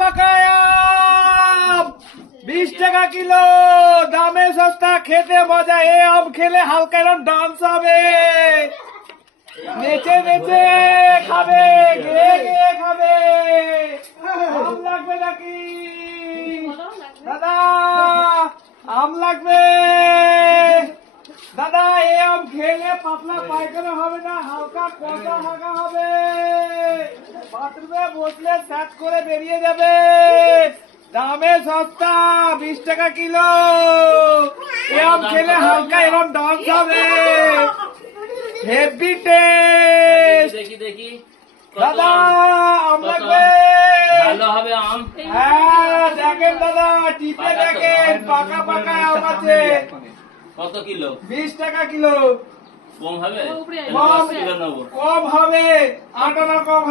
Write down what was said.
পাকা আম 20 টাকা কিলো, দামে সস্তা, খেতে মজা। এ আম খেলে হালকা এরকম ডান্স হবে, নেচে নেচে খাবে, গেয়ে গেয়ে খাবে। আম লাগবে নাকি দাদা? আম লাগবে দাদা? এই আম খেলে পাতলা পায়খানা হবে না, হালকা কষা হাগা হবে, বাথরুমে বসলে স্যাট করে বেরিয়ে যাবে। দামে সস্তা, 20 টাকা কিলো। এই আম খেলে হালকা এরকম ডান্স হবে, হেভি টেস্ট। দেখি দেখি দাদা আম লাগবে? ভালো হবে আম। হ্যাঁ দেখেন দাদা, টিপে দেখেন, পাকা পাকা আম আছে। কত কিলো? 20 টাকা কিলো। কম হবে? কম কিলো নেবো। কম হবে, 8 আনা কম হবে।